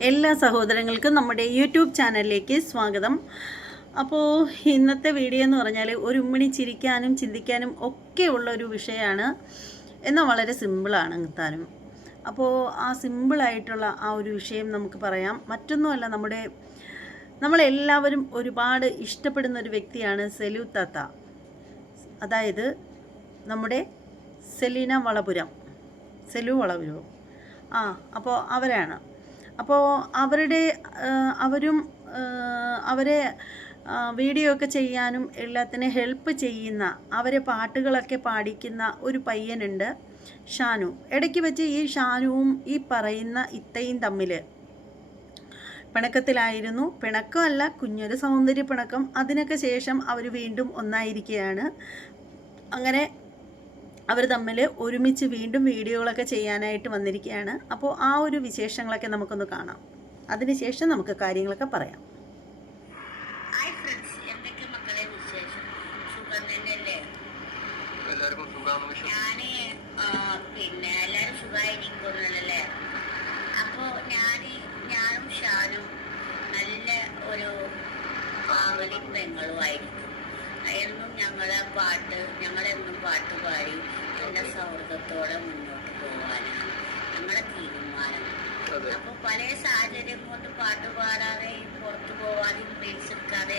എല്ലാ സഹോദരങ്ങൾക്കും നമ്മുടെ യൂട്യൂബ് ചാനലിലേക്ക് സ്വാഗതം. അപ്പോൾ ഇന്നത്തെ വീഡിയോ എന്ന് പറഞ്ഞാൽ ഒരു ഉമ്മിണി ചിരിക്കാനും ചിന്തിക്കാനും ഒക്കെ ഉള്ള ഒരു വിഷയമാണ്. എന്നാൽ വളരെ സിമ്പിളാണ് താനും. അപ്പോൾ ആ സിമ്പിളായിട്ടുള്ള ആ ഒരു വിഷയം നമുക്ക് പറയാം. മറ്റൊന്നുമല്ല നമ്മുടെ നമ്മളെല്ലാവരും ഒരുപാട് ഇഷ്ടപ്പെടുന്ന ഒരു വ്യക്തിയാണ് സെലു താത്ത. അതായത് നമ്മുടെ സെലീന വളപുരം. സെലു വളപുരം. ആ അപ്പോൾ അവരാണ്. അപ്പോൾ അവരുടെ അവരും അവരെ വീഡിയോ ഒക്കെ ചെയ്യാനും എല്ലാത്തിനും ഹെൽപ്പ് ചെയ്യുന്ന അവരെ പാട്ടുകളൊക്കെ പാടിക്കുന്ന ഒരു പയ്യനുണ്ട് ഷാനു. ഇടയ്ക്ക് വെച്ച് ഈ ഷാനുവും ഈ പറയുന്ന ഇത്തയും തമ്മിൽ പിണക്കത്തിലായിരുന്നു. പിണക്കമല്ല കുഞ്ഞൊരു സൗന്ദര്യ പിണക്കം. അതിനൊക്കെ ശേഷം അവർ വീണ്ടും ഒന്നായിരിക്കുകയാണ്. അങ്ങനെ അവർ തമ്മിൽ ഒരുമിച്ച് വീണ്ടും വീഡിയോകളൊക്കെ ചെയ്യാനായിട്ട് വന്നിരിക്കുകയാണ്. അപ്പോൾ ആ ഒരു വിശേഷങ്ങളൊക്കെ നമുക്കൊന്ന് കാണാം. അതിനുശേഷം നമുക്ക് കാര്യങ്ങളൊക്കെ പറയാം. പിന്നെ എല്ലാരും സുഖമായിരിക്കുന്നുള്ളല്ലേ അപ്പോ ഞാൻ ഞാനും ഷാനും നല്ല ഒരു ആവലിയും പെങ്ങളുമായിരിക്കും. എന്നും ഞങ്ങളെ പാട്ട് നല്ല സൗഹൃദത്തോടെ മുന്നോട്ട് പോകാനാണ് ഞങ്ങളുടെ തീരുമാനം. അപ്പൊ പല സാഹചര്യം കൊണ്ട് പാട്ട് പാടാതെ പുറത്തു പോവാതെ റീൽസ് എടുക്കാതെ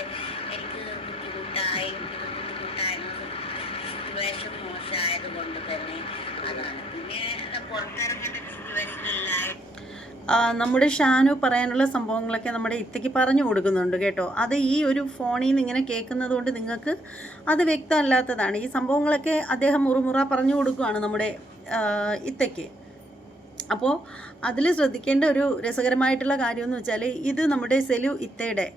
എനിക്ക് ബുദ്ധിമുട്ടായി എനിക്ക് ബുദ്ധിമുട്ടായിരുന്നു. സിറ്റുവേഷൻ മോശമായത് കൊണ്ട് തന്നെ അതാണ്. പിന്നെ പുറത്തിറങ്ങേണ്ട സിറ്റുവേഷനിലായി ആ, നമ്മുടെ ഷാനു പറയാനുള്ള സംഭവങ്ങളൊക്കെ നമ്മുടെ ഇത്തയ്ക്ക് പറഞ്ഞു കൊടുക്കുന്നുണ്ട് കേട്ടോ. അത് ഈ ഒരു ഫോണിൽ നിന്ന് ഇങ്ങനെ കേൾക്കുന്നത് കൊണ്ട് നിങ്ങൾക്ക് അത് വ്യക്തമല്ലാത്തതാണ്. ഈ സംഭവങ്ങളൊക്കെ അദ്ദേഹം മുറുമുറ പറഞ്ഞു കൊടുക്കുകയാണ് നമ്മുടെ ഇത്തയ്ക്ക്. അപ്പോൾ അതിൽ ശ്രദ്ധിക്കേണ്ട ഒരു രസകരമായിട്ടുള്ള കാര്യമെന്ന് വെച്ചാൽ ഇത് നമ്മുടെ സെലു ഇത്തയുടെ.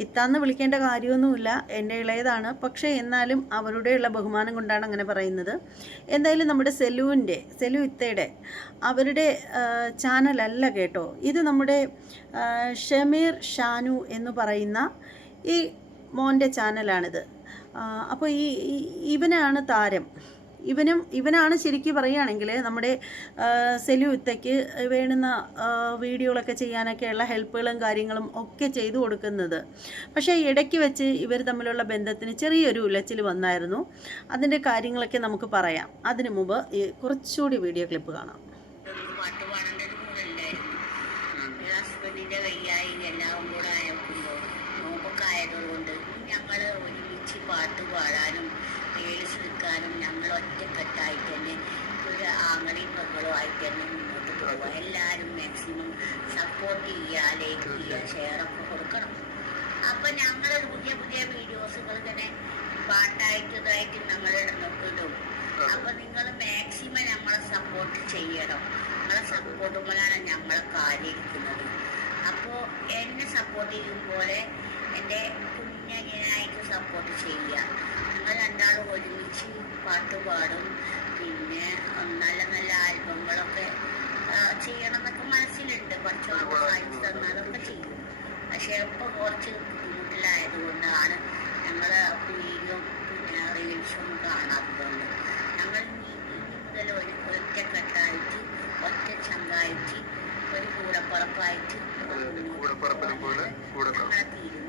ഇത്താന്ന് വിളിക്കേണ്ട കാര്യമൊന്നുമില്ല എന്റെ ഇളയതാണ്. പക്ഷേ എന്നാലും അവരുടെയുള്ള ബഹുമാനം കൊണ്ടാണ് അങ്ങനെ പറയുന്നത്. എന്തായാലും നമ്മുടെ സെലുവിന്റെ സെലു ഇത്തയുടെ അവരുടെ ചാനലല്ല കേട്ടോ. ഇത് നമ്മുടെ ഷമീർ ഷാനു എന്ന് പറയുന്ന ഈ മോന്റെ ചാനലാണിത്. അപ്പോൾ ഈ- ഇവനാണ് താരം. ഇവനും ഇവനാണ് ശരിക്കും പറയുകയാണെങ്കിൽ നമ്മുടെ സെലുത്തയ്ക്ക് വേണ്ടുന്ന ആ, വീഡിയോകളൊക്കെ ചെയ്യാനൊക്കെയുള്ള ഹെൽപ്പുകളും കാര്യങ്ങളും ഒക്കെ ചെയ്തു കൊടുക്കുന്നത്. പക്ഷേ ഇടയ്ക്ക് വെച്ച് ഇവർ തമ്മിലുള്ള ബന്ധത്തിന് ചെറിയൊരു ഉലച്ചിൽ വന്നായിരുന്നു. അതിന്റെ കാര്യങ്ങളൊക്കെ നമുക്ക് പറയാം. അതിനു മുമ്പ് ഈ കുറച്ചുകൂടി വീഡിയോ ക്ലിപ്പ് കാണാം. ായതുകൊണ്ട് വയ്യായി എല്ലാം കൂടെ ആയപ്പോൾ നോമ്പൊക്കെ ആയതുകൊണ്ട് ഞങ്ങൾ ഒരുമിച്ച് പാട്ട് പാടാനും റീൽസ് നിൽക്കാനും ഞങ്ങൾ ഒറ്റക്കെട്ടായിട്ട് തന്നെ ഒരു ആങ്ങളെയും പെങ്ങളും ആയിട്ട് തന്നെ മുന്നോട്ട് പോവുക. എല്ലാവരും മാക്സിമം സപ്പോർട്ട് ചെയ്യുക ലൈക്ക് ചെയ്യുക ഷെയറൊക്കെ കൊടുക്കണം. അപ്പൊ ഞങ്ങൾ പുതിയ പുതിയ വീഡിയോസുകൾ ഇങ്ങനെ പാട്ടായിട്ട് ഇതായിട്ട് ഞങ്ങൾ അപ്പൊ നിങ്ങൾ മാക്സിമം നമ്മളെ സപ്പോർട്ട് ചെയ്യണം. നിങ്ങളെ സപ്പോർട്ട് പോലാണ് നമ്മളെ കാര്യം ഇരിക്കുന്നത് അപ്പോൾ എന്നെ സപ്പോർട്ട് ചെയ്യും പോലെ എന്റെ കുഞ്ഞനായിട്ട് സപ്പോർട്ട് ചെയ്യുക ഞങ്ങൾ രണ്ടാളും ഒരുമിച്ച് പാട്ട് പാടും. പിന്നെ നല്ല നല്ല ആൽബങ്ങളൊക്കെ ചെയ്യണം എന്നൊക്കെ മനസ്സിലുണ്ട്. കുറച്ച് വായിച്ചു തന്നാലൊക്കെ ചെയ്യും. പക്ഷെ ഇപ്പൊ കുറച്ച് ബുദ്ധിമുട്ടിലായതുകൊണ്ടാണ് ഞങ്ങൾ വീഡിയോ പിന്നെ റീൽസും കാണാത്തതുകൊണ്ട് ഞങ്ങൾ ഇനി മുതൽ ഒരു ഒറ്റക്കെട്ടായിട്ട് ഒറ്റ ചങ്കായിട്ട് ഒരു കൂടപ്പുറപ്പായിട്ട്. കൂടപ്പിറപ്പിനെ പോലെ കൂടെ കാണും.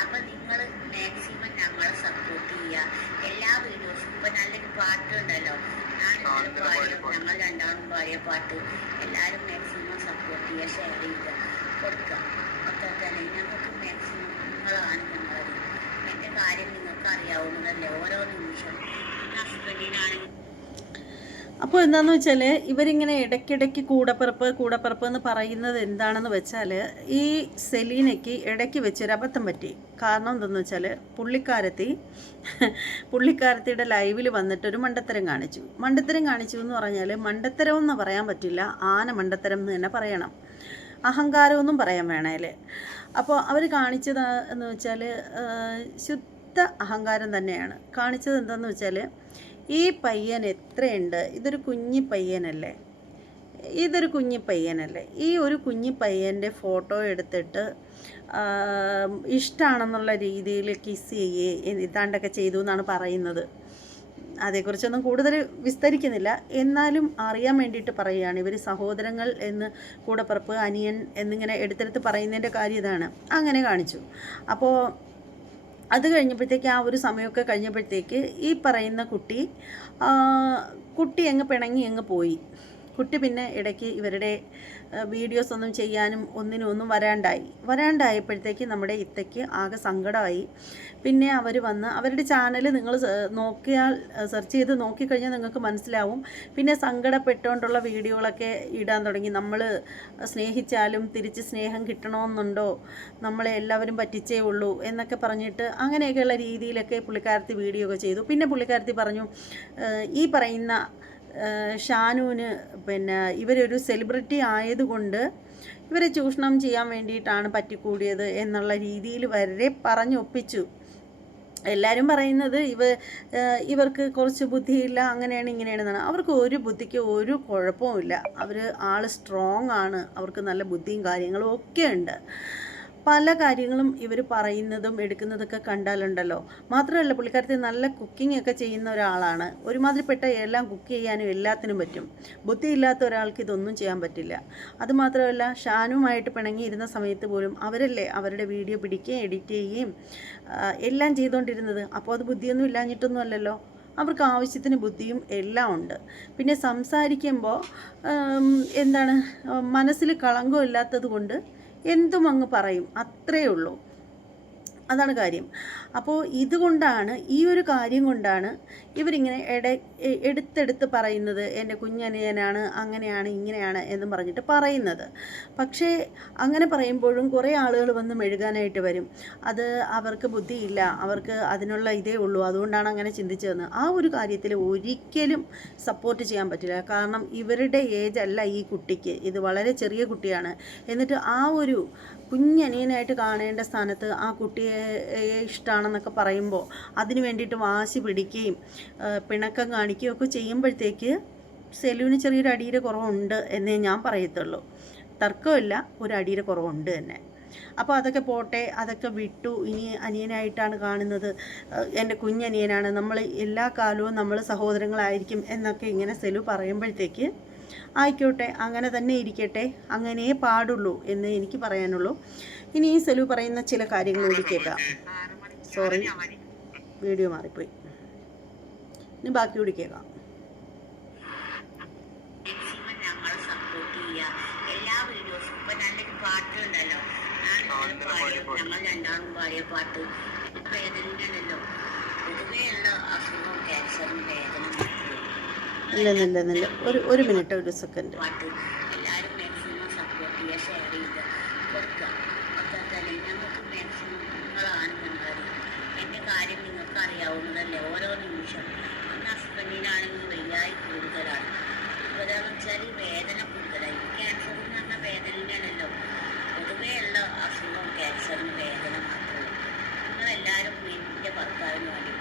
അപ്പൊ നിങ്ങൾ മാക്സിമം ഞങ്ങളെ സപ്പോർട്ട് ചെയ്യുക എല്ലാ വീഡിയോസും ഇപ്പൊ നല്ലൊരു പാട്ടുണ്ടല്ലോ ഞാൻ പാടിയ പാടിയ ഞങ്ങൾ രണ്ടാളും പാടിയ പാട്ട്. എല്ലാവരും മാക്സിമം സപ്പോർട്ട് ചെയ്യുക ഷെയർ ചെയ്യുക കൊടുക്കുക ഒക്കെ തന്നെ ഞങ്ങൾക്ക് മാക്സിമം നിങ്ങളാണ് ഞങ്ങളത് എന്റെ കാര്യം നിങ്ങൾക്ക് അറിയാവുന്നതല്ലേ ഓരോ നിമിഷം ഹസ്ബൻഡിനാണെങ്കിൽ അപ്പോൾ എന്താന്ന് വെച്ചാൽ ഇവരിങ്ങനെ ഇടയ്ക്കിടയ്ക്ക് കൂടപ്പിറപ്പ് കൂടപ്പിറപ്പ് എന്ന് പറയുന്നത് എന്താണെന്ന് വെച്ചാൽ ഈ സെലീനയ്ക്ക് ഇടയ്ക്ക് വെച്ചൊരു അബദ്ധം പറ്റി. കാരണം എന്തെന്ന് വെച്ചാൽ പുള്ളിക്കാരത്തി പുള്ളിക്കാരത്തിയുടെ ലൈവിൽ വന്നിട്ടൊരു മണ്ടത്തരം കാണിച്ചു. മണ്ടത്തരം കാണിച്ചു എന്ന് പറഞ്ഞാൽ മണ്ടത്തരം എന്ന് പറയാൻ പറ്റില്ല ആന മണ്ടത്തരം എന്ന് തന്നെ പറയണം. അഹങ്കാരമൊന്നും പറയാൻ വേണേൽ അപ്പോൾ അവർ കാണിച്ചത് എന്ന് വെച്ചാൽ ശുദ്ധ അഹങ്കാരം തന്നെയാണ്. കാണിച്ചത് എന്താണെന്ന് വെച്ചാൽ ഈ പയ്യൻ എത്രയുണ്ട്? ഇതൊരു കുഞ്ഞി പയ്യനല്ലേ? ഇതൊരു കുഞ്ഞി പയ്യനല്ലേ? ഈ ഒരു കുഞ്ഞി പയ്യന്റെ ഫോട്ടോ എടുത്തിട്ട് ഇഷ്ടമാണെന്നുള്ള രീതിയിൽ കിസ് ചെയ്യേ ഇതാണ്ടൊക്കെ ചെയ്തു എന്നാണ് പറയുന്നത്. അതേക്കുറിച്ചൊന്നും കൂടുതൽ വിസ്തരിക്കുന്നില്ല. എന്നാലും അറിയാൻ വേണ്ടിയിട്ട് പറയുകയാണ്. ഇവർ സഹോദരങ്ങൾ എന്ന് കൂടപ്പിറപ്പ് അനിയൻ എന്നിങ്ങനെ എടുത്തെടുത്ത് പറയുന്നതിന്റെ കാര്യം ഇതാണ്. അങ്ങനെ കാണിച്ചു. അപ്പോൾ അത് കഴിഞ്ഞപ്പോഴത്തേക്ക് ആ ഒരു സമയമൊക്കെ കഴിഞ്ഞപ്പോഴത്തേക്ക് ഈ പറയുന്ന കുട്ടി കുട്ടി അങ്ങ് പിണങ്ങി അങ്ങ് പോയി. കുട്ടി പിന്നെ ഇടയ്ക്ക് ഇവരുടെ വീഡിയോസ് ഒന്നും ചെയ്യാനും ഒന്നിനും ഒന്നും വരാണ്ടായി. വരാണ്ടായപ്പോഴത്തേക്ക് നമ്മുടെ ഇത്തയ്ക്ക് ആകെ സങ്കടമായി. പിന്നെ അവർ വന്ന് അവരുടെ ചാനൽ നിങ്ങൾ നോക്കിയാൽ സെർച്ച് ചെയ്ത് നോക്കിക്കഴിഞ്ഞാൽ നിങ്ങൾക്ക് മനസ്സിലാവും. പിന്നെ സങ്കടപ്പെട്ടുകൊണ്ടുള്ള വീഡിയോകളൊക്കെ ഇടാൻ തുടങ്ങി. നമ്മൾ സ്നേഹിച്ചാലും തിരിച്ച് സ്നേഹം കിട്ടണമെന്നുണ്ടോ? നമ്മളെ എല്ലാവരും പറ്റിച്ചേ ഉള്ളൂ എന്നൊക്കെ പറഞ്ഞിട്ട് അങ്ങനെയൊക്കെയുള്ള രീതിയിലൊക്കെ പുള്ളിക്കാരത്തി വീഡിയോ ഒക്കെ ചെയ്തു. പിന്നെ പുള്ളിക്കാരത്തി പറഞ്ഞു ഈ പറയുന്ന ഷാനുവിന് പിന്നെ ഇവരൊരു സെലിബ്രിറ്റി ആയതുകൊണ്ട് ഇവരെ ചൂഷണം ചെയ്യാൻ വേണ്ടിയിട്ടാണ് പറ്റിക്കൂടിയത് എന്നുള്ള രീതിയിൽ വരെ പറഞ്ഞൊപ്പിച്ചു. എല്ലാവരും പറയുന്നത് ഇവ ഇവർക്ക് കുറച്ച് ബുദ്ധിയില്ല അങ്ങനെയാണ് ഇങ്ങനെയാണെന്നാണ് അവർക്ക് ഒരു ബുദ്ധിക്ക് ഒരു കുഴപ്പവും ഇല്ല അവർ ആൾ സ്ട്രോങ് ആണ്. അവർക്ക് നല്ല ബുദ്ധിയും കാര്യങ്ങളും ഒക്കെ ഉണ്ട്. പല കാര്യങ്ങളും ഇവർ പറയുന്നതും എടുക്കുന്നതൊക്കെ കണ്ടാലുണ്ടല്ലോ. മാത്രമല്ല പുള്ളിക്കാരത്തി നല്ല കുക്കിംഗ് ഒക്കെ ചെയ്യുന്ന ഒരാളാണ്. ഒരുമാതിരിപ്പെട്ട എല്ലാം കുക്ക് ചെയ്യാനും എല്ലാത്തിനും പറ്റും. ബുദ്ധിയില്ലാത്ത ഒരാൾക്ക് ഇതൊന്നും ചെയ്യാൻ പറ്റില്ല. അതുമാത്രമല്ല ഷാനുമായിട്ട് പിണങ്ങിയിരുന്ന സമയത്ത് പോലും അവരല്ലേ അവരുടെ വീഡിയോ പിടിക്കുകയും എഡിറ്റ് ചെയ്യുകയും എല്ലാം ചെയ്തുകൊണ്ടിരുന്നത് അപ്പോൾ അത് ബുദ്ധിയൊന്നും ഇല്ലാഞ്ഞിട്ടൊന്നും അല്ലല്ലോ. അവർക്ക് ആവശ്യത്തിന് ബുദ്ധിയും എല്ലാം ഉണ്ട്. പിന്നെ സംസാരിക്കുമ്പോൾ എന്താണ് മനസ്സിൽ കളങ്കമില്ലാത്തത് കൊണ്ട് എന്തും അങ്ങ് പറയും. അത്രയേ ഉള്ളൂ. അതാണ് കാര്യം. അപ്പോൾ ഇതുകൊണ്ടാണ് ഈ ഒരു കാര്യം കൊണ്ടാണ് ഇവരിങ്ങനെ ഇട എ- എടുത്തെടുത്ത് പറയുന്നത് എന്റെ കുഞ്ഞനിയനാണ് അങ്ങനെയാണ് ഇങ്ങനെയാണ് എന്നും പറഞ്ഞിട്ട് പറയുന്നത്. പക്ഷേ അങ്ങനെ പറയുമ്പോഴും കുറേ ആളുകൾ വന്ന് മെഴുകാനായിട്ട് വരും. അത് അവർക്ക് ബുദ്ധിയില്ല. അവർക്ക് അതിനുള്ള ഇതേ ഉള്ളൂ. അതുകൊണ്ടാണ് അങ്ങനെ ചിന്തിച്ചതെന്ന്. ആ ഒരു കാര്യത്തിൽ ഒരിക്കലും സപ്പോർട്ട് ചെയ്യാൻ പറ്റില്ല. കാരണം ഇവരുടെ ഏജ് അല്ല ഈ കുട്ടിക്ക്. ഇത് വളരെ ചെറിയ കുട്ടിയാണ്. എന്നിട്ട് ആ ഒരു കുഞ്ഞനിയനായിട്ട് കാണേണ്ട സ്ഥാനത്ത് ആ കുട്ടിയെ ഇഷ്ടമാണെന്നൊക്കെ പറയുമ്പോൾ അതിന് വേണ്ടിയിട്ട് വാശി പിടിക്കുകയും പിണക്കം കാണിക്കുകയൊക്കെ ചെയ്യുമ്പോഴത്തേക്ക് സെലൂന് ചെറിയൊരു അടിയുടെ കുറവുണ്ട് എന്നേ ഞാൻ പറയത്തുള്ളൂ. തർക്കമില്ല ഒരു അടിയുടെ കുറവുണ്ട് തന്നെ. അപ്പോൾ അതൊക്കെ പോട്ടെ അതൊക്കെ വിട്ടു. ഇനി അനിയനായിട്ടാണ് കാണുന്നത്. എന്റെ കുഞ്ഞനിയനാണ്. നമ്മൾ എല്ലാ കാലവും നമ്മൾ സഹോദരങ്ങളായിരിക്കും എന്നൊക്കെ ഇങ്ങനെ സെലു പറയുമ്പോഴത്തേക്ക് ആയിക്കോട്ടെ അങ്ങനെ തന്നെ ഇരിക്കട്ടെ അങ്ങനെയേ പാടുള്ളൂ എന്ന് എനിക്ക് പറയാനുള്ളൂ. ഇനി ഈ സെലു പറയുന്ന ചില കാര്യങ്ങൾ കൂടി കേൾക്കാം. സോറി വീഡിയോ മാറിപ്പോയി. ഇനി ബാക്കി കൂടി കേൾക്കാം മാക്സിമം ഞങ്ങളെ സപ്പോർട്ട് ചെയ്യുക എല്ലാ വീഡിയോസും ഇപ്പൊ നല്ലൊരു പാട്ടുണ്ടല്ലോ. ഞാൻ ഇന്നലെ പാടിയ ഞങ്ങൾ രണ്ടാളും പാടിയ പാട്ട്. വേദനയാണല്ലോ പൊതുവെയുള്ള അസുഖം ക്യാൻസറും വേദന ഇല്ല ഇല്ല ഇല്ല ഒരു ഒരു മിനിറ്റ് ഒരു സെക്കൻഡ്. എല്ലാവരും മാക്സിമം സപ്പോർട്ട് ചെയ്യുക ഷെയർ ചെയ്യുക കൊടുക്കുക ഒക്കെ തന്നെ ഞങ്ങൾക്ക് മാക്സിമം നിങ്ങളാണ് ഞങ്ങൾ എന്റെ കാര്യം നിങ്ങൾക്ക് അറിയാവുന്നതല്ലേ ഓരോ നിമിഷം എന്റെ ഹസ്ബൻഡിനാണെങ്കിൽ വയ്യായി കൂടുതലാണ് എന്താണെന്ന് വെച്ചാൽ വേദന കൂടുതലായി ക്യാൻസർ എന്ന് പറഞ്ഞാൽ വേദനയാണല്ലോ പൊതുവെയുള്ള അസുഖം ക്യാൻസറിന് വേദന മാത്രമേ നിങ്ങളെല്ലാവരും എന്റെ ഭർത്താവിന് വേണ്ടി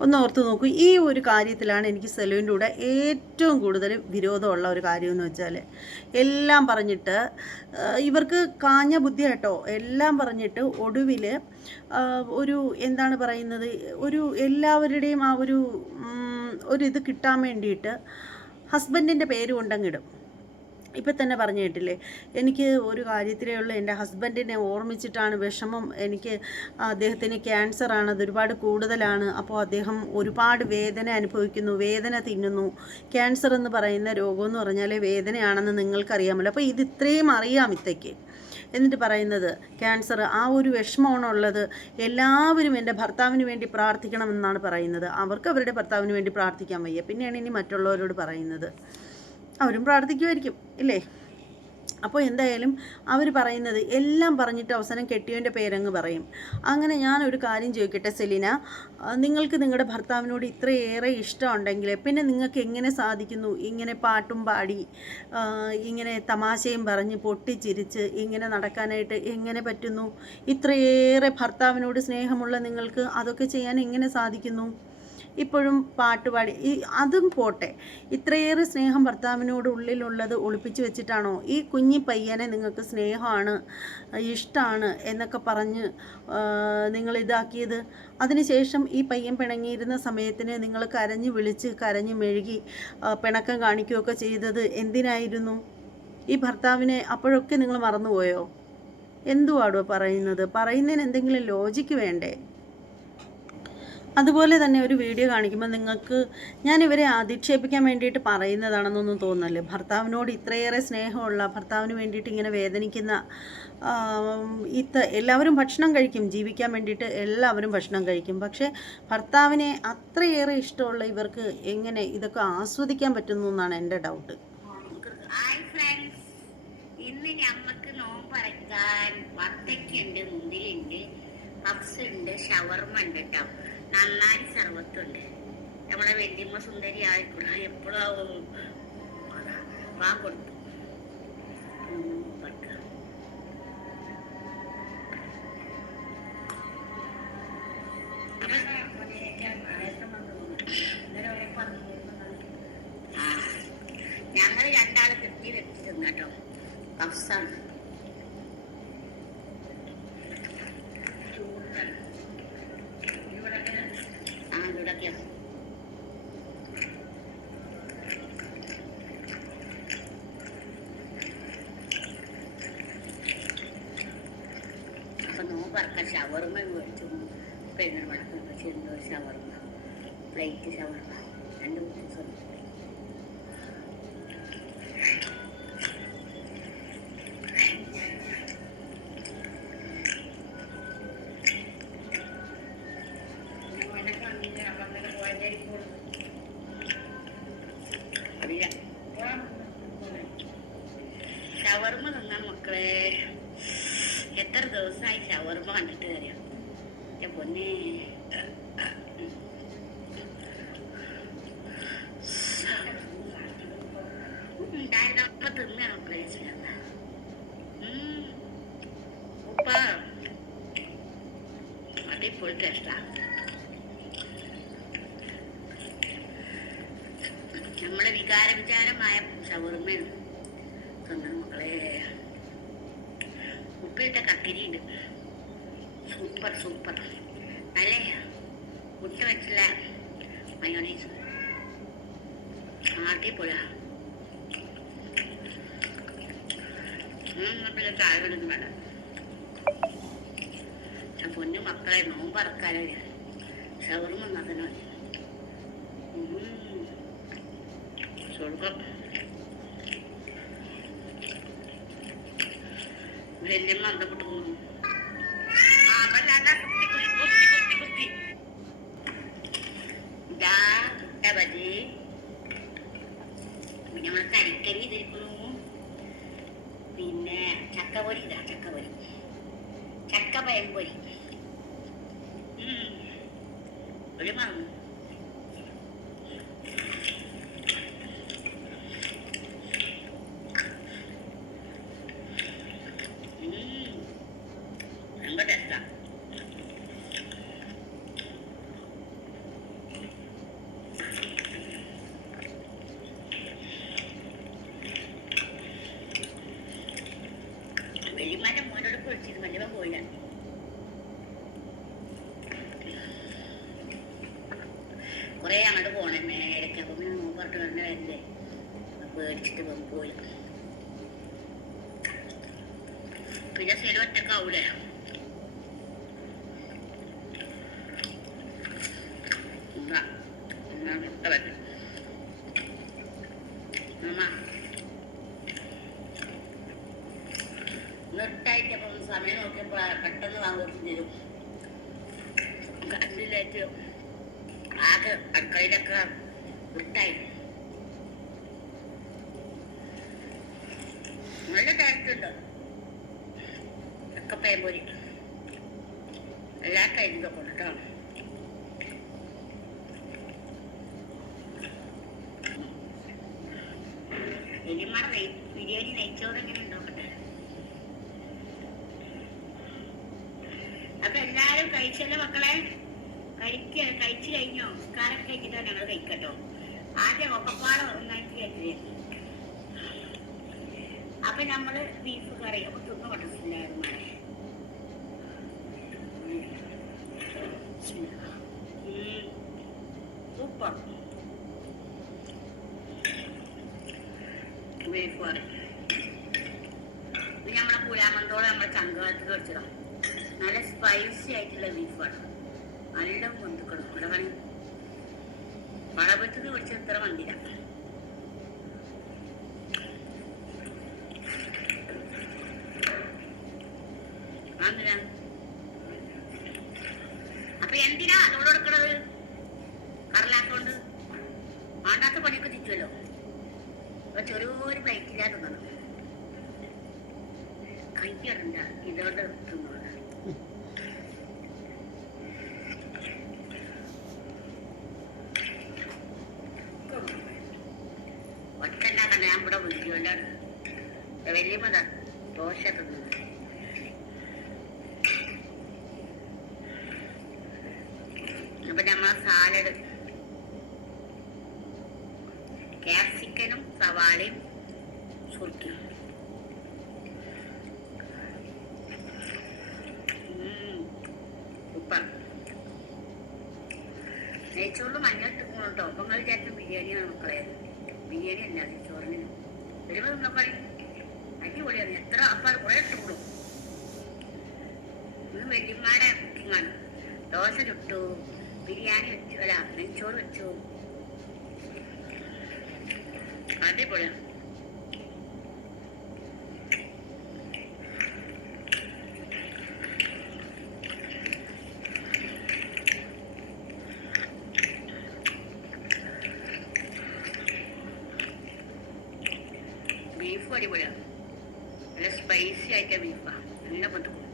ഒന്ന് ഓർത്ത് നോക്കൂ ഈ ഒരു കാര്യത്തിലാണ് എനിക്ക് സെലുവിന്റെ കൂടെ ഏറ്റവും കൂടുതൽ വിരോധമുള്ള ഒരു കാര്യം എന്ന് വെച്ചാൽ എല്ലാം പറഞ്ഞിട്ട് ഇവർക്ക് കാഞ്ഞ ബുദ്ധി കേട്ടോ എല്ലാം പറഞ്ഞിട്ട് ഒടുവിൽ ഒരു എന്താണ് പറയുന്നത് ഒരു എല്ലാവരുടെയും ആ ഒരു ഉം, ഒരു ഇത് കിട്ടാൻ വേണ്ടിയിട്ട് ഹസ്ബൻഡിന്റെ പേര് കൊണ്ടങ്ങിടും ഇപ്പം തന്നെ പറഞ്ഞു കേട്ടില്ലേ? എനിക്ക് ഒരു കാര്യത്തിലേ ഉള്ളൂ. എന്റെ ഹസ്ബൻഡിനെ ഓർമ്മിച്ചിട്ടാണ് വിഷമം. എനിക്ക് അദ്ദേഹത്തിന് ക്യാൻസറാണ് അത് ഒരുപാട് കൂടുതലാണ്. അപ്പോൾ അദ്ദേഹം ഒരുപാട് വേദന അനുഭവിക്കുന്നു. വേദന തിന്നുന്നു. ക്യാൻസർ എന്ന് പറയുന്ന രോഗം എന്ന് പറഞ്ഞാൽ വേദനയാണെന്ന് നിങ്ങൾക്കറിയാമല്ലോ. അപ്പോൾ ഇത് ഇത്രയും അറിയാം ഇത്തയ്ക്ക്. എന്നിട്ട് പറയുന്നത് ക്യാൻസർ ആ ഒരു വിഷമമാണുള്ളത് എല്ലാവരും എന്റെ ഭർത്താവിന് വേണ്ടി പ്രാർത്ഥിക്കണമെന്നാണ് പറയുന്നത്. അവർക്ക് അവരുടെ ഭർത്താവിന് വേണ്ടി പ്രാർത്ഥിക്കാൻ വയ്യ. പിന്നെയാണ് ഇനി മറ്റുള്ളവരോട് പറയുന്നത്. അവരും പ്രാർത്ഥിക്കുമായിരിക്കും ഇല്ലേ? അപ്പോൾ എന്തായാലും അവർ പറയുന്നത് എല്ലാം പറഞ്ഞിട്ട് അവസാനം കെട്ടിയവന്റെ പേരങ്ങ് പറയും. അങ്ങനെ ഞാനൊരു കാര്യം ചോദിക്കട്ടെ സെലീന? നിങ്ങൾക്ക് നിങ്ങളുടെ ഭർത്താവിനോട് ഇത്രയേറെ ഇഷ്ടമുണ്ടെങ്കിൽ പിന്നെ നിങ്ങൾക്ക് എങ്ങനെ സാധിക്കുന്നു? ഇങ്ങനെ പാട്ടും പാടി ഇങ്ങനെ തമാശയും പറഞ്ഞ് പൊട്ടിച്ചിരിച്ച് ഇങ്ങനെ നടക്കാനായിട്ട് എങ്ങനെ പറ്റുന്നു? ഇത്രയേറെ ഭർത്താവിനോട് സ്നേഹമുള്ള നിങ്ങൾക്ക് അതൊക്കെ ചെയ്യാൻ എങ്ങനെ സാധിക്കുന്നു? ഇപ്പോഴും പാട്ടുപാടി. ഈ അതും പോട്ടെ. ഇത്രയേറെ സ്നേഹം ഭർത്താവിനോട് ഉള്ളിലുള്ളത് ഒളിപ്പിച്ചു വെച്ചിട്ടാണോ? ഈ കുഞ്ഞി പയ്യനെ നിങ്ങൾക്ക് സ്നേഹമാണ് ഇഷ്ടമാണ് എന്നൊക്കെ പറഞ്ഞ് നിങ്ങൾ ഇതാക്കിയത്. അതിനുശേഷം ഈ പയ്യൻ പിണങ്ങിയിരുന്ന സമയത്തിന് നിങ്ങൾ കരഞ്ഞു വിളിച്ച് കരഞ്ഞു മെഴുകി പിണക്കം കാണിക്കുകയൊക്കെ ചെയ്തത് എന്തിനായിരുന്നു? ഈ ഭർത്താവിനെ അപ്പോഴൊക്കെ നിങ്ങൾ മറന്നുപോയോ? എന്തുവാടോ പറയുന്നത്? പറയുന്നതിന് എന്തെങ്കിലും ലോജിക്ക് വേണ്ടേ? അതുപോലെ തന്നെ ഒരു വീഡിയോ കാണിക്കുമ്പോൾ നിങ്ങൾക്ക് ഞാൻ ഇവരെ അധിക്ഷേപിക്കാൻ വേണ്ടിയിട്ട് പറയുന്നതാണെന്നൊന്നും തോന്നല്ലേ ഭർത്താവിനോട് ഇത്രയേറെ സ്നേഹമുള്ള ഭർത്താവിന് വേണ്ടിയിട്ട് ഇങ്ങനെ വേദനിക്കുന്ന ഇത്ത എല്ലാവരും ഭക്ഷണം കഴിക്കും. ജീവിക്കാൻ വേണ്ടിയിട്ട് എല്ലാവരും ഭക്ഷണം കഴിക്കും. പക്ഷേ ഭർത്താവിനെ അത്രയേറെ ഇഷ്ടമുള്ള ഇവർക്ക് എങ്ങനെ ഇതൊക്കെ ആസ്വദിക്കാൻ പറ്റുന്നു എന്നാണ് എന്റെ ഡൗട്ട്. ഇന്ന് ഞമ്മക്ക് നോമ്പറക്കാൻ മുന്തിരിണ്ട് ഉണ്ട് ഷവർമ ഉണ്ട് കേട്ടോ നന്നായി സർവത്തുണ്ട്. നമ്മളെ വല്യമ്മ സുന്ദരി ആയിക്കൂടാ എപ്പോഴും വാ കൊടുത്തു ഞങ്ങൾ രണ്ടാൾ കെട്ടി വെച്ചിരുന്നു കേട്ടോ. പഫ്സാണ് ആ ഇവിടൊക്കെയാ അപ്പൊ നോമ്പറക്ക മേടിച്ചു. മേടിച്ചു പെരുന്നൽമടക്കം ചെന്തോ ഷവർമ്മ പ്ലേറ്റ് ഷവർമ. എത്ര ദിവസമായി ഷവർമ കണ്ടിട്ട് അറിയാം എന്റെ പൊന്നെ. നമ്മളെ വികാര വിചാരമായ ഷവർമ്മയാണ് തന്നെ മക്കളെ. ഉപ്പിട്ട കത്തിരിയുണ്ട് സൂപ്പർ സൂപ്പർ അല്ലേ? മുട്ട വെച്ചില്ല മയോണൈസ് അടിപൊളിയാ. പിന്നെ ചായ വിടുന്നു വേണം പൊന്നു മക്കളെ നോമ്പറക്കാലോ ഷവർമ്മ നടന്നു സ്വർഗം വല്യമ്മ അന്തപ്പെട്ടു പിന്നെ നോക്കിയപ്പോൾ ആകെ അടുക്കളയിലൊക്കെ വിട്ടായി നല്ല ടേസ്റ്റ് ഉണ്ട് ഒക്കെ പേമ്പൊരി എല്ലാ കഴിഞ്ഞൊക്കെ കൊണ്ട് കേട്ടോ എലിമാടെ നെയ് ബിരിയാണി നെയ്ച്ചോറ് എങ്ങനെ ഉണ്ടോക്കട്ടെ എല്ലാരും കഴിച്ചല്ലേ മക്കളെ. കഴിക്ക കഴിച്ചു കഴിഞ്ഞോ? കാരൊക്കെ കഴിഞ്ഞിട്ടോ ഞങ്ങൾ കഴിക്കട്ടോ. ആദ്യം ഒക്കപ്പാട് ഒന്നായിട്ട് കഴിക്കില്ലേ അപ്പൊ നമ്മൾ ബീഫ് കറി. അപ്പൊ തിന്നു കൊണ്ടില്ലായിരുന്നു സൂപ്പർ. ബീഫ് കറി. നമ്മളെ പുലാമന്തോളം നമ്മളെ ചങ്കാലത്ത് നല്ല സ്പൈസി ആയിട്ടുള്ള ബീഫാണ് നല്ല കൊണ്ടുക്കണം ഇവിടെ പണി വളപത്ത് പിടിച്ച ഇത്ര മന്ദിര അപ്പൊ എന്തിനാ അതോട് എടുക്കണത്? കറലാത്തോണ്ട് വേണ്ടാത്ത പണിയൊക്കെ തിറ്റുമല്ലോ അപ്പൊ ചെറിയൊരു പ്ലേറ്റിലാ തിന്നണം. കഴിക്കാറില്ല ഇതോടെ തിന്നുള്ളത് ഒറ്റണ്ടാക്കണ്ട ഞാൻ ഇവിടെ വിളിക്കുമല്ലാണ് വലിയ മത ദോശ തിന്നത് അപ്പൊ നമ്മളെ സാലഡ് ക്യാപ്സിക്കനും സവാളയും സുർക്കിയും സൂപ്പർ. നെയ്ച്ചോറിൽ മഞ്ഞൾ ഇട്ടിരിക്കണം കേട്ടോ അപ്പൊ നിങ്ങൾ ചേട്ടൻ ബിരിയാണിയാണ് മക്കളെ. ബിരിയാണി അല്ല നെയ്ച്ചോറിന്. വരുമ്പോൾ നിന്നപ്പണി അടിപൊളിയാണ്. എത്ര ആൾക്കാർ കുറെ ഇട്ടുകൂടും ഇന്ന് വെല്ലിമാടെ കുക്കിങ്ങാണ് ദോശ ചുട്ടു ബിരിയാണി വെച്ചു അല്ല നെയ്ച്ചോറ് വെച്ചു. അടിപൊളിയാണ് ബീഫ് അടിപൊളിയാണ് നല്ല സ്പൈസി ആയിട്ട് ബീഫാ നല്ല കൊണ്ടുപോകും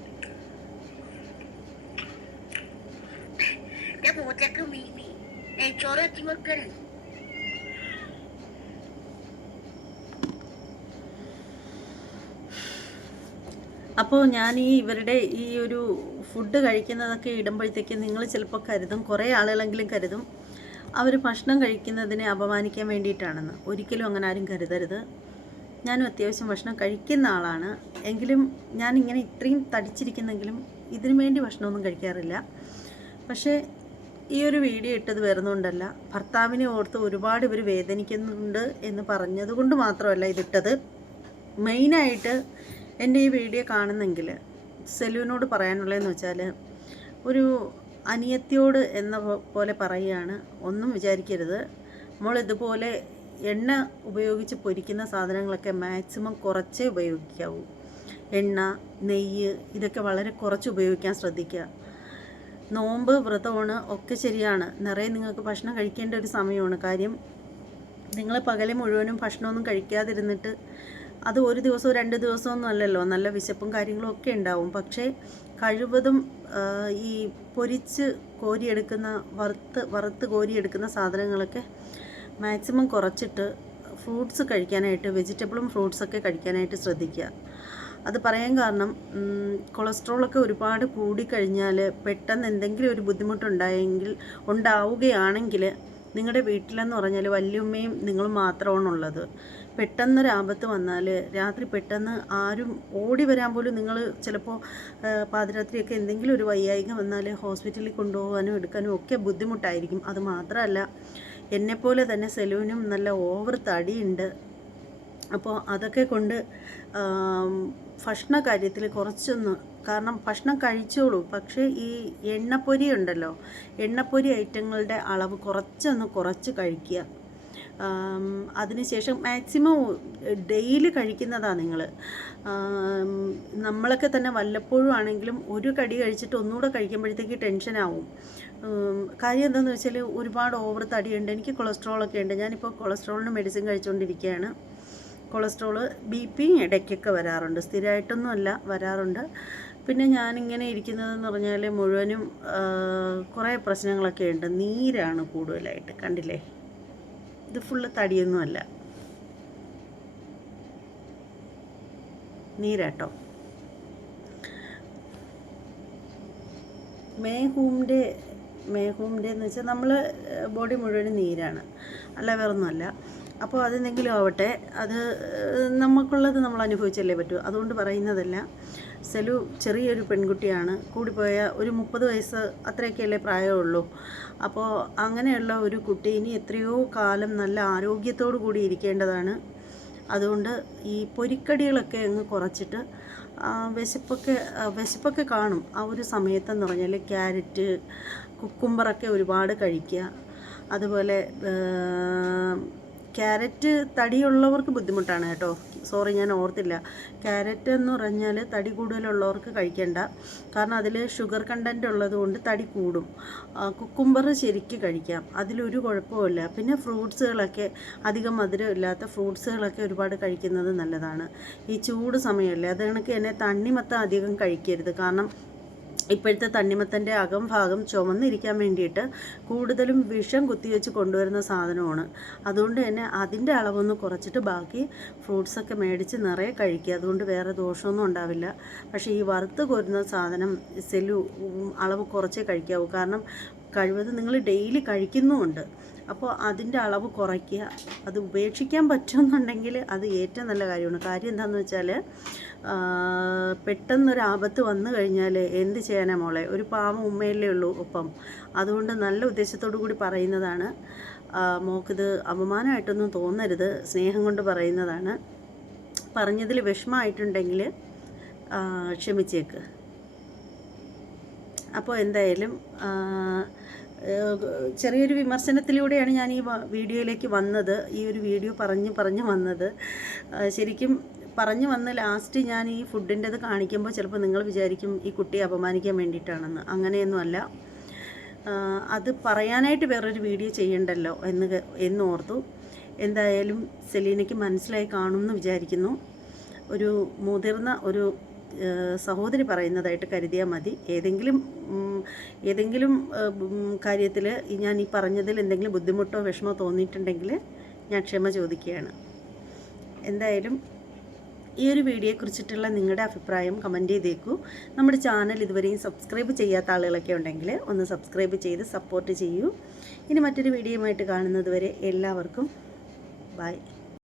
പൂച്ചക്ക് മീമി നെയ്ച്ചോറ് വെച്ച് വെക്കണേ അപ്പോൾ ഞാൻ ഈ ഇവരുടെ ഈ ഒരു ഫുഡ് കഴിക്കുന്നതൊക്കെ ഇടുമ്പോഴത്തേക്ക് നിങ്ങൾ ചിലപ്പോൾ കരുതും കുറേ ആളുകളെങ്കിലും കരുതും. അവർ ഭക്ഷണം കഴിക്കുന്നതിനെ അപമാനിക്കാൻ വേണ്ടിയിട്ടാണെന്ന്. ഒരിക്കലും അങ്ങനെ ആരും കരുതരുത്. ഞാനും അത്യാവശ്യം ഭക്ഷണം കഴിക്കുന്ന ആളാണ്. എങ്കിലും ഞാൻ ഇങ്ങനെ ഇത്രയും തടിച്ചിരിക്കുന്നെങ്കിലും ഇതിനു വേണ്ടി ഭക്ഷണമൊന്നും കഴിക്കാറില്ല. പക്ഷേ ഈ ഒരു വീഡിയോ ഇട്ടത് വരുന്നുണ്ടല്ല ഭർത്താവിനെ ഓർത്ത് ഒരുപാട് ഇവർ വേദനിക്കുന്നുണ്ട് എന്ന് പറഞ്ഞതുകൊണ്ട് മാത്രമല്ല ഇതിട്ടത്. മെയിനായിട്ട് എന്റെ ഈ വീഡിയോ കാണുന്നെങ്കിൽ സെലുവിനോട് പറയാനുള്ളതെന്ന് വെച്ചാൽ ഒരു അനിയത്തിയോട് എന്ന പോലെ പറയുകയാണ്. ഒന്നും വിചാരിക്കരുത്. നമ്മൾ ഇതുപോലെ എണ്ണ ഉപയോഗിച്ച് പൊരിക്കുന്ന സാധനങ്ങളൊക്കെ മാക്സിമം കുറച്ചേ ഉപയോഗിക്കാവൂ. എണ്ണ നെയ്യ് ഇതൊക്കെ വളരെ കുറച്ച് ഉപയോഗിക്കാൻ ശ്രദ്ധിക്കുക. നോമ്പ് വ്രതമാണ് ഒക്കെ ശരിയാണ്. നിറയെ നിങ്ങൾക്ക് ഭക്ഷണം കഴിക്കേണ്ട ഒരു സമയമാണ്. കാര്യം നിങ്ങൾ പകലെ മുഴുവനും ഭക്ഷണമൊന്നും കഴിക്കാതിരുന്നിട്ട് അത് ഒരു ദിവസവും രണ്ട് ദിവസമൊന്നും അല്ലല്ലോ. നല്ല വിശപ്പും കാര്യങ്ങളും ഒക്കെ ഉണ്ടാവും. പക്ഷേ കഴിവതും ഈ പൊരിച്ച് കോരിയെടുക്കുന്ന വറുത്ത് വറുത്ത് കോരിയെടുക്കുന്ന സാധനങ്ങളൊക്കെ മാക്സിമം കുറച്ചിട്ട് ഫ്രൂട്ട്സ് കഴിക്കാനായിട്ട് വെജിറ്റബിളും ഫ്രൂട്ട്സൊക്കെ കഴിക്കാനായിട്ട് ശ്രദ്ധിക്കുക. അത് പറയാൻ കാരണം കൊളസ്ട്രോളൊക്കെ ഒരുപാട് കൂടിക്കഴിഞ്ഞാൽ പെട്ടെന്ന് എന്തെങ്കിലും ഒരു ബുദ്ധിമുട്ടുണ്ടായെങ്കിൽ ഉണ്ടാവുകയാണെങ്കിൽ നിങ്ങളുടെ വീട്ടിലെന്ന് പറഞ്ഞാൽ വല്യമ്മയും നിങ്ങളും മാത്രമാണുള്ളത് പെട്ടെന്നൊരു ആപത്ത് വന്നാൽ രാത്രി പെട്ടെന്ന് ആരും ഓടി വരാൻ പോലും നിങ്ങൾ ചിലപ്പോൾ പാതിരാത്രിയൊക്കെ എന്തെങ്കിലും ഒരു വയ്യായിക വന്നാൽ ഹോസ്പിറ്റലിൽ കൊണ്ടുപോകാനും എടുക്കാനും ഒക്കെ ബുദ്ധിമുട്ടായിരിക്കും. അത് മാത്രമല്ല എന്നെപ്പോലെ തന്നെ സെലൂനും നല്ല ഓവർ തടിയുണ്ട്. അപ്പോൾ അതൊക്കെ കൊണ്ട് ഭക്ഷണ കാര്യത്തിൽ കുറച്ചൊന്ന് കാരണം ഭക്ഷണം കഴിച്ചോളൂ. പക്ഷേ ഈ എണ്ണപ്പൊരി ഉണ്ടല്ലോ എണ്ണപ്പൊരി ഐറ്റങ്ങളുടെ അളവ് കുറച്ചൊന്ന് കുറച്ച് കഴിക്കുക. അതിനുശേഷം മാക്സിമം ഡെയിലി കഴിക്കുന്നതാണ് നിങ്ങൾ നമ്മളൊക്കെ തന്നെ വല്ലപ്പോഴും ആണെങ്കിലും ഒരു കടി കഴിച്ചിട്ട് ഒന്നുകൂടെ കഴിക്കുമ്പോഴത്തേക്ക് ടെൻഷനാവും കാര്യം എന്താണെന്ന് വെച്ചാൽ ഒരുപാട് ഓവർ തടിയുണ്ട്. എനിക്ക് കൊളസ്ട്രോളൊക്കെ ഉണ്ട്. ഞാനിപ്പോൾ കൊളസ്ട്രോളിന് മെഡിസിൻ കഴിച്ചുകൊണ്ടിരിക്കുകയാണ് കൊളസ്ട്രോൾ ബി പി ഇടയ്ക്കൊക്കെ വരാറുണ്ട്. സ്ഥിരമായിട്ടൊന്നുമല്ല വരാറുണ്ട്. പിന്നെ ഞാനിങ്ങനെ ഇരിക്കുന്നതെന്ന് പറഞ്ഞാൽ മുഴുവനും കുറേ പ്രശ്നങ്ങളൊക്കെ ഉണ്ട്. നീരാണ് കൂടുതലായിട്ട്. കണ്ടില്ലേ? ഇത് ഫുള്ള് തടിയൊന്നുമല്ല നീരാട്ടോ. മേഹൂമിന്റെ മേഘൂമിന്റെ എന്ന് വെച്ചാൽ നമ്മൾ ബോഡി മുഴുവൻ നീരാണ്. അല്ല വേറൊന്നുമല്ല. അപ്പോൾ അതെന്തെങ്കിലും ആവട്ടെ. അത് നമുക്കുള്ളത് നമ്മൾ അനുഭവിച്ചല്ലേ പറ്റൂ. അതുകൊണ്ട് പറയുന്നതല്ല. സെലു ചെറിയൊരു പെൺകുട്ടിയാണ്. കൂടിപ്പോയ ഒരു മുപ്പത് വയസ്സ് അത്രയൊക്കെയല്ലേ പ്രായമുള്ളൂ. അപ്പോൾ അങ്ങനെയുള്ള ഒരു കുട്ടി ഇനി എത്രയോ കാലം നല്ല ആരോഗ്യത്തോടു കൂടി ഇരിക്കേണ്ടതാണ്. അതുകൊണ്ട് ഈ പൊരിക്കടികളൊക്കെ അങ്ങ് കുറച്ചിട്ട് വിശപ്പൊക്കെ വിശപ്പൊക്കെ കാണും. ആ ഒരു സമയത്തെന്ന് പറഞ്ഞാൽ ക്യാരറ്റ് കുക്കുംബറൊക്കെ ഒരുപാട് കഴിക്കുക. അതുപോലെ ക്യാരറ്റ് തടിയുള്ളവർക്ക് ബുദ്ധിമുട്ടാണ് കേട്ടോ. സോറി ഞാൻ ഓർത്തില്ല. ക്യാരറ്റ് എന്ന് പറഞ്ഞാൽ തടി കൂടുതലുള്ളവർക്ക് കഴിക്കേണ്ട. കാരണം അതിൽ ഷുഗർ കണ്ടന്റ് ഉള്ളതുകൊണ്ട് തടി കൂടും. കുക്കുംബർ ശരിക്ക് കഴിക്കാം. അതിലൊരു കുഴപ്പമില്ല പിന്നെ ഫ്രൂട്ട്സുകളൊക്കെ അധികം മധുരം ഇല്ലാത്ത ഫ്രൂട്ട്സുകളൊക്കെ ഒരുപാട് കഴിക്കുന്നത് നല്ലതാണ്. ഈ ചൂട് സമയമല്ലേ? അത് കണക്ക് തന്നെ തണ്ണിമത്തം അധികം കഴിക്കരുത്. കാരണം ഇപ്പോഴത്തെ തണ്ണിമത്തന്റെ അകം ഭാഗം ചുമന്നിരിക്കാൻ വേണ്ടിയിട്ട് കൂടുതലും വിഷം കുത്തിവെച്ച് കൊണ്ടുവരുന്ന സാധനമാണ്. അതുകൊണ്ട് തന്നെ അതിന്റെ അളവൊന്ന് കുറച്ചിട്ട് ബാക്കി ഫ്രൂട്ട്സൊക്കെ മേടിച്ച് നിറയെ കഴിക്കുക. അതുകൊണ്ട് വേറെ ദോഷമൊന്നും ഉണ്ടാവില്ല. പക്ഷേ ഈ വറുത്ത് കോരുന്ന സാധനം സെല്ലു അളവ് കുറച്ചേ കഴിക്കാവൂ. കാരണം കഴിവതും നിങ്ങൾ ഡെയിലി കഴിക്കുന്നുമുണ്ട്. അപ്പോൾ അതിന്റെ അളവ് കുറയ്ക്കുക. അത് ഉപേക്ഷിക്കാൻ പറ്റുമെന്നുണ്ടെങ്കിൽ അത് ഏറ്റവും നല്ല കാര്യമാണ്. കാര്യം എന്താണെന്ന് വെച്ചാൽ പെട്ടെന്നൊരു ആപത്ത് വന്നു കഴിഞ്ഞാൽ എന്ത് ചെയ്യാനാ മോളെ? ഒരു പാവം ഉമ്മയല്ലേ ഉള്ളൂ ഒപ്പം. അതുകൊണ്ട് നല്ല ഉദ്ദേശത്തോടു കൂടി പറയുന്നതാണ്. മോക്കിത് അപമാനമായിട്ടൊന്നും തോന്നരുത്. സ്നേഹം കൊണ്ട് പറയുന്നതാണ്. പറഞ്ഞതിൽ വിഷമമായിട്ടുണ്ടെങ്കിൽ ക്ഷമിച്ചേക്ക്. അപ്പോൾ എന്തായാലും ചെറിയൊരു വിമർശനത്തിലൂടെയാണ് ഞാൻ ഈ വീഡിയോയിലേക്ക് വന്നത്. ഈ ഒരു വീഡിയോ പറഞ്ഞ് പറഞ്ഞ് വന്നത്. ശരിക്കും പറഞ്ഞു വന്ന് ലാസ്റ്റ് ഞാൻ ഈ ഫുഡിന്റെത് കാണിക്കുമ്പോൾ ചിലപ്പോൾ നിങ്ങൾ വിചാരിക്കും ഈ കുട്ടിയെ അപമാനിക്കാൻ വേണ്ടിയിട്ടാണെന്ന്. അങ്ങനെയൊന്നുമല്ല അത് പറയാനായിട്ട് വേറൊരു വീഡിയോ ചെയ്യണ്ടല്ലോ എന്ന് എന്നോർത്തു. എന്തായാലും സെലീനയ്ക്ക് മനസ്സിലായി കാണുമെന്ന് വിചാരിക്കുന്നു. ഒരു മുതിർന്ന ഒരു സഹോദരി പറയുന്നതായിട്ട് കരുതിയാൽ മതി. ഏതെങ്കിലും ഏതെങ്കിലും കാര്യത്തിൽ ഞാൻ ഈ പറഞ്ഞതിൽ എന്തെങ്കിലും ബുദ്ധിമുട്ടോ വിഷമോ തോന്നിയിട്ടുണ്ടെങ്കിൽ ഞാൻ ക്ഷമ ചോദിക്കുകയാണ്. എന്തായാലും ഈ ഒരു വീഡിയോയെക്കുറിച്ചിട്ടുള്ള നിങ്ങളുടെ അഭിപ്രായം കമന്റ് ചെയ്തേക്കൂ. നമ്മുടെ ചാനൽ ഇതുവരെയും സബ്സ്ക്രൈബ് ചെയ്യാത്ത ആളുകളൊക്കെ ഉണ്ടെങ്കിൽ ഒന്ന് സബ്സ്ക്രൈബ് ചെയ്ത് സപ്പോർട്ട് ചെയ്യൂ. ഇനി മറ്റൊരു വീഡിയോയുമായിട്ട് കാണുന്നത് വരെ എല്ലാവർക്കും ബൈ.